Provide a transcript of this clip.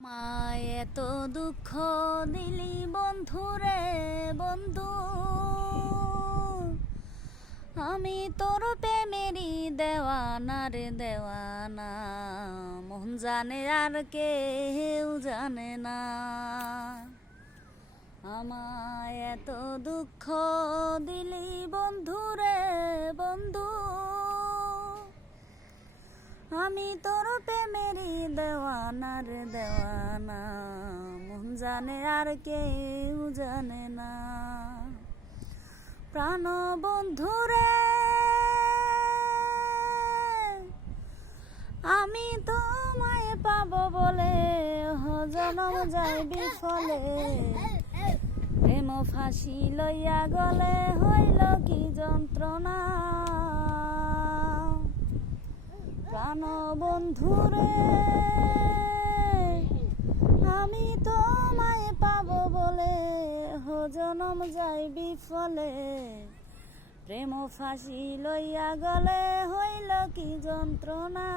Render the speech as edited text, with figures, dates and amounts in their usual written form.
মায় এত দুঃখ দিলি বন্ধুরে বন্ধু, আমি তোর প্রেমেরই দেওয়ানা রে দেওয়ানা, মন জানে আর কেউ জানে না। আমায় এত দুঃখ দিলি বন্ধুরে বন্ধু, আমি তোর প্রেমেরই দেওয়ানা রে দেওয়ানা, মন জানে আর কেউ জানে না। প্রাণ বন্ধুরে আমি তোমায় পাবো বলে জনম যায় বিফলে, প্রেম ফাঁসি লইয়া গলে হইল কি যন্ত্রণা। প্রাণ বন্ধুরে আমি তোমায় পাবো বলে জনম যাই বিফলে, প্রেম ফাঁসি লইয়া গলে হইল কি যন্ত্রণা।